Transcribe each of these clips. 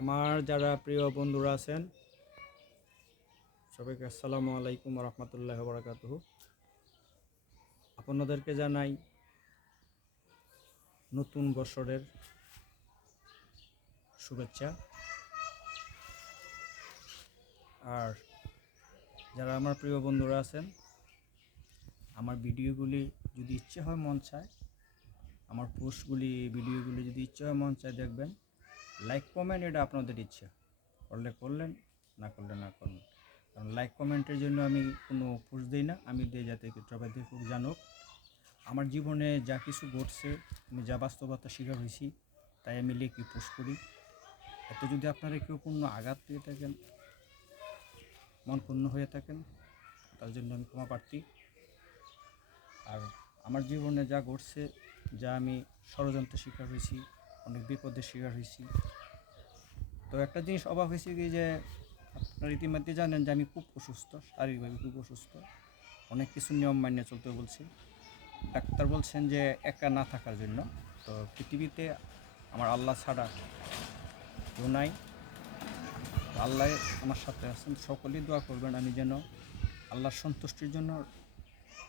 আমার যারা প্রিয় বন্ধুরা আছেন সবাইকে আসসালামু আলাইকুম রহমতুল্লাহ বারাকাতুহু। আপনাদেরকে জানাই নতুন বছরের শুভেচ্ছা। আর যারা আমার প্রিয় বন্ধুরা আছেন, আমার ভিডিওগুলি যদি ইচ্ছে হয় মন চায়, আমার পোস্টগুলি ভিডিওগুলি যদি ইচ্ছে হয় মন চায় দেখবেন। লাইক কমেন্ট এটা আপনাদের ইচ্ছা, করলে করলেন, না করলে না করলেন। কারণ লাইক কমেন্টের জন্য আমি কোনো পোস্ট দিই না, আমি দিই যাতে সবাই দেখুক, জানুক আমার জীবনে যা কিছু ঘটছে, আমি যা বাস্তবতা শিকার হয়েছি, তাই আমি লিখি পোস্ট করি। এতে যদি আপনারা কেউ কোনো আঘাত পেয়ে থাকেন, মন ক্ষুণ্ণ হয়ে থাকেন, তার জন্য আমি ক্ষমা প্রার্থী। আর আমার জীবনে যা ঘটছে, যা আমি ষড়যন্ত্রের শিকার হয়েছি, অনেক বিপদের শিকার হয়েছি। তো একটা জিনিস অবাক হয়েছে কি যে আপনারা ইতিমধ্যে জানেন যে আমি খুব অসুস্থ, শারীরিকভাবে খুব অসুস্থ। অনেক কিছু নিয়ম মানিয়ে চলতে বলছি। ডাক্তার বলছেন যে একা না থাকার জন্য। তো পৃথিবীতে আমার আল্লাহ ছাড়া কেউ নাই, আল্লাহ আমার সাথে আছেন। সকলেই দোয়া করবেন আমি যেন আল্লাহর সন্তুষ্টির জন্য,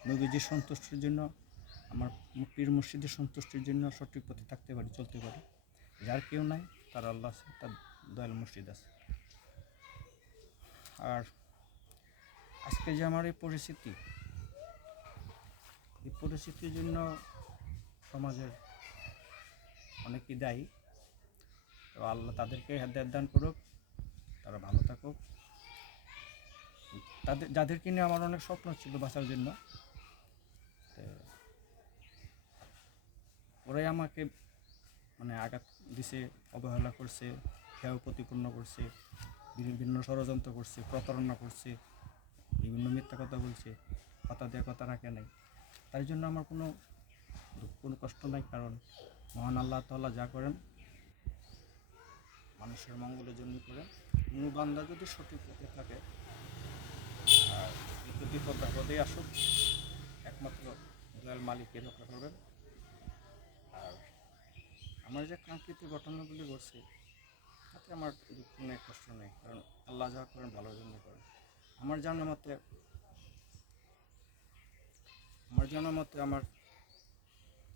নবীজির সন্তুষ্টির জন্য, আমার পীর মুর্শিদের সন্তুষ্টির জন্য সঠিক পথে থাকতে পারি, চলতে পারি। যার কেউ নাই তার আল্লাহ আছে, তার দয়াল মুর্শিদ আছে। আর আজকে যে আমার এই পরিস্থিতির জন্য সমাজের অনেকেই দায়ী। তো আল্লাহ তাদেরকে হেদায়েত দান করুক, তারা ভালো থাকুক। যাদেরকে নিয়ে আমার অনেক স্বপ্ন ছিল বাঁচার জন্য, ওরাই আমাকে আঘাত দিছে, অবহেলা করছে, হেয় প্রতিপন্ন করছে, বিভিন্ন ষড়যন্ত্র করছে, প্রতারণা করছে, বিভিন্ন মিথ্যা কথা বলছে, কথা দিয়ে কথা রাখে নাই। তাই জন্য আমার কোনো কষ্ট নাই, কারণ মহান আল্লাহ তাআলা যা করেন মানুষের মঙ্গলের জন্য করেন। কোনো বান্দা যদি সঠিক পথে থাকে, আর একটু বিপদ আপদে আসুক, একমাত্র দয়াল মালিকের রক্ষা করবেন। আর আমার যে কাঙ্ক্ষিত ঘটনাগুলি ঘটছে, তাতে আমার দুঃখ নেই, কষ্ট নেই, কারণ আল্লাহ যা করেন ভালোর জন্য করেন। আমার জানা মতে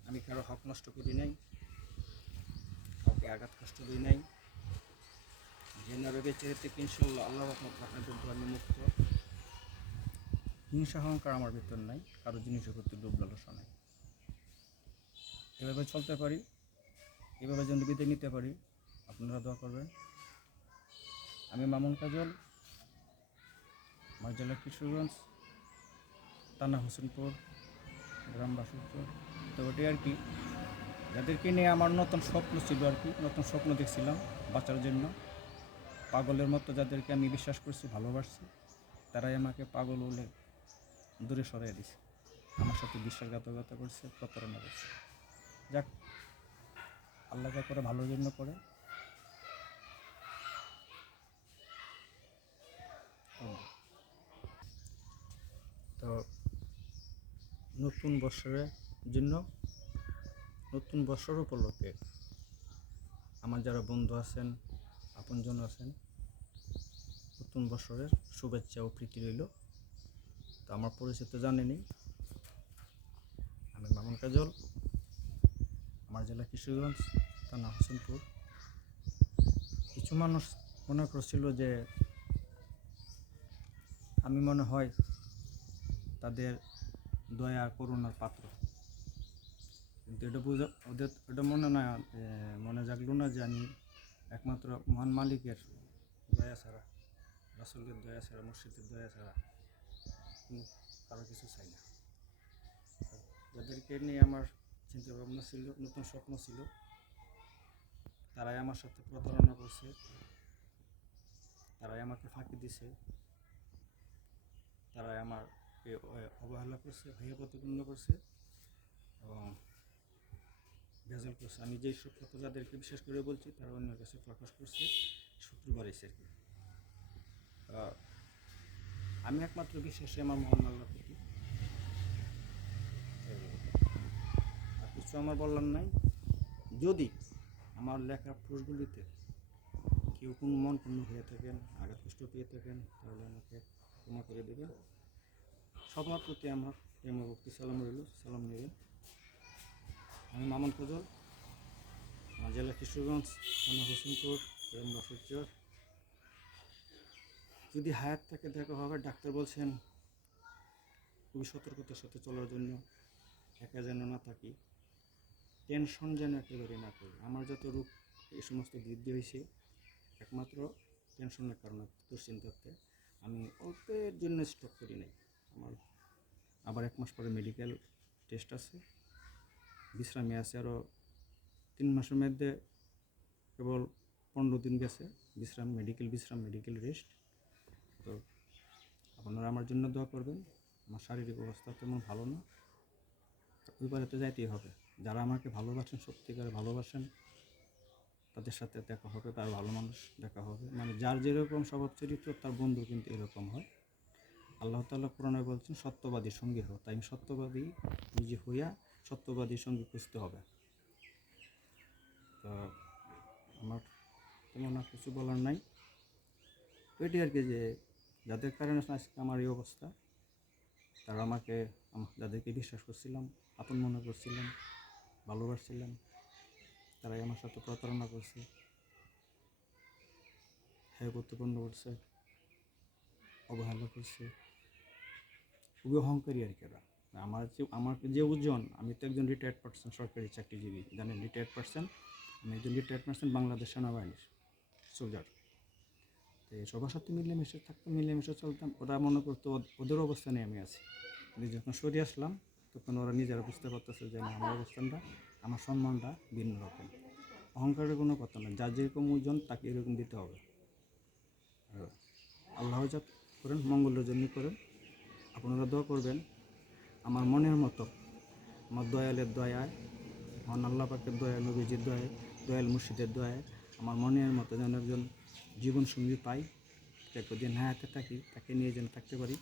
আমি কারো হক নষ্ট করি নাই, কাউকে আঘাত কষ্ট দিই নাই। জেনারে বেঁচে থেকে ইনশাল্লাহ আল্লাহ রহমত আপনাদের আমি মুক্ত। হিংসা অহংকার আমার ভিতর নাই, কারো জিনিসের প্রতি লোভ লালসা নাই। এভাবে চলতে পারি, এভাবে যেন বিদায় নিতে পারি, আপনারা দোয়া করবেন। আমি মামুন কাজল, আমার জেলা কিশোরগঞ্জ, থানা হোসেনপুর, গ্রাম বাসুরপুর। তো ওটাই আর কি, যাদেরকে নিয়ে আমার নতুন স্বপ্ন ছিল আর কি, নতুন স্বপ্ন দেখছিলাম বাঁচার জন্য। পাগলের মতো যাদেরকে আমি বিশ্বাস করছি, ভালোবাসছি, তারাই আমাকে পাগল বলে দূরে সরিয়ে দিছে, আমার সাথে বিশ্বাসঘাতকতা করছে, প্রতারণা করছে। যাক, আল্লাহ যা করে ভালোর জন্য করে। তো নতুন বছরের জন্য, নতুন বছর উপলক্ষে আমার যারা বন্ধু আছেন, আপনজন আছেন, নতুন বছরের শুভেচ্ছা ও প্রীতি রইল। তো আমার পরিচিত জানেনি, আমি মামুন কাজল, আমার জেলা কিশোরগঞ্জ, থানা হোসেনপুর। কিছু মানুষ মনে করছিল যে আমি মনে হয় তাদের দয়া করুণার পাত্র, কিন্তু এটা মনে জাগলো না যে আমি একমাত্র মহান মালিকের দয়া ছাড়া, রাসূলের দয়া ছাড়া, মুর্শিদের দয়া ছাড়া কারো কিছু চাই না। যাদেরকে নিয়ে আমার চিন্তা ভাবনা ছিল, নতুন স্বপ্ন ছিল, তারাই আমার সাথে প্রতারণা করছে, তারাই আমাকে ফাঁকি দিছে, তারাই আমাকে অবহেলা করছে, হেয় প্রতিপন্ন করছে এবং ভেজাল করছে। আমি যেই সব কথা যাদেরকে বিশেষ করে বলছি, তারা অন্যের কাছে প্রকাশ করছে, শুক্রবার এসে আর কি। আমি একমাত্র বিশ্বাসী আমার মহান আল্লাহর প্রতি। আর কিছু আমার বলার নাই। যদি আমার লেখা পোস্টগুলিতে কেউ কোন মন পূর্ণ হয়ে থাকেন, আঘাত কষ্ট পেয়ে থাকেন, তাহলে আমাকে ক্ষমা করে দেবেন। সবার প্রতি আমার প্রেম ও ভক্তি সালাম রইল, সালাম নেবেন। আমি মামুন ফজল, জেলা কিশোরগঞ্জ, থানা হোসেনপুর, গ্রাম বাসুরচর। যদি হায়াত থাকে দেখা হবে। ডাক্তার বলছেন খুবই সতর্কতার সাথে চলার জন্য, একা যেন না থাকি, টেনশন যেন একেবারে না করি। আমার যত রোগ এই সমস্ত বৃদ্ধি হয়েছে একমাত্র টেনশনের কারণে, দুশ্চিন্তাতে। আমি অল্পের জন্য স্টপ করি নাই। আমার আবার 1 মাস পরে মেডিকেল টেস্ট আছে, বিশ্রামে আছে আরও 3 মাসের মধ্যে, কেবল 15 দিন গেছে বিশ্রাম, মেডিকেল রেস্ট। তো আপনারা আমার জন্য দোয়া করবেন। আমার শারীরিক অবস্থা তেমন ভালো না, ওই পারে তো যাইতেই হবে। যারা আমাকে ভালোবাসেন, সত্যিকারে ভালোবাসেন, তাদের সাথে দেখা হবে, তার ভালো মানুষ দেখা হবে। মানে যার যেরকম স্বভাব চরিত্র, তার বন্ধু কিন্তু এরকম হয়। আল্লাহ তাআলা কোরআনে বলছেন সত্যবাদী সঙ্গী হও। তাই আমি সত্যবাদী নিজে হইয়া সত্যবাদী সঙ্গী খুঁজতে হবে। তো আমার তেমন আর কিছু বলার নাই। ওইটি আর কি, যে যাদের কারণে আজকে আমার এই অবস্থা, তারা আমাকে, যাদেরকে বিশ্বাস করছিলাম, আপন মনে করছিলাম, ভালোবাসছিলাম, তারাই আমার সাথে প্রতারণা করছে, হ্যাঁ প্রতিপন্ন করছে, অবহেলা করছে। খুবই অহংকারী আর কি এরা। আমার যে ওজন, আমি তো একজন রিটায়ার্ড পার্সন, সরকারি চাকরিজীবী, জানেন রিটায়ার্ড পার্সন। আমি একজন রিটায়ার্ড পার্সন বাংলাদেশ সেনাবাহিনীর সোলজার। তো সবার সাথে মিলেমিশে থাকতাম, মিলেমিশে চলতাম। ওরা মনে করতো ওদের অবস্থানে আমি আছি। কিন্তু যখন সরে আসলাম, তখন ওরা নিজেরা বুঝতে পারতেছে যে না, আমার অবস্থানটা, আমার সম্মানটা ভিন্ন রকম। অহংকারের কোনো কথা নয়, যার যেরকম ওজন তাকে এরকম দিতে হবে। আর আল্লাহ যাত করেন, মঙ্গলের জন্য করেন। আপনারা দোয়া করবেন আমার মনের মতো, আমার দয়ালের দয়ায়, আমার আল্লাহ পাকের দয়ায়, নবীজির দয়ায়, দয়াল মুর্শিদের দয়ায় আমার মনের মতো যেন একজন জীবনসঙ্গী পাই, একদিন হায়াতে থাকি, তাকে নিয়ে যেন থাকতে পারি,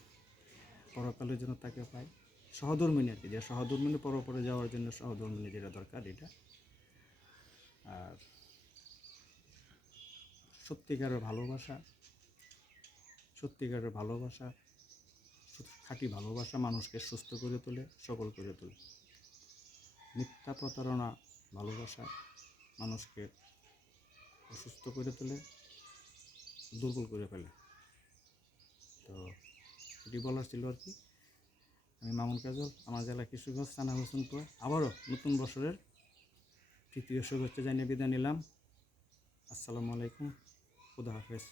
পরকালের জন্য তাকে পাই। সহধর্মিনী আর কি, যে সহধর্মিনী পরপরে যাওয়ার জন্য সহধর্মিনী যেটা দরকার এটা। আর সত্যিকারের ভালোবাসা, সত্যিকারের ভালোবাসা, খাঁটি ভালোবাসা মানুষকে সুস্থ করে তোলে, সবল করে তোলে। মিথ্যা প্রতারণা ভালোবাসা মানুষকে অসুস্থ করে তোলে, দুর্বল করে ফেলে। তো এটি বলার ছিল আর কি। আমি মামুন কাজল, আমার জেলা কিশোরগঞ্জ, থানা হোসেনপুর। আবারও নতুন বছরের তৃতীয় শুভেচ্ছা জানিয়ে বিদায় নিলাম। আসসালামু আলাইকুম, খুদা হাফেজ।